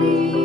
You.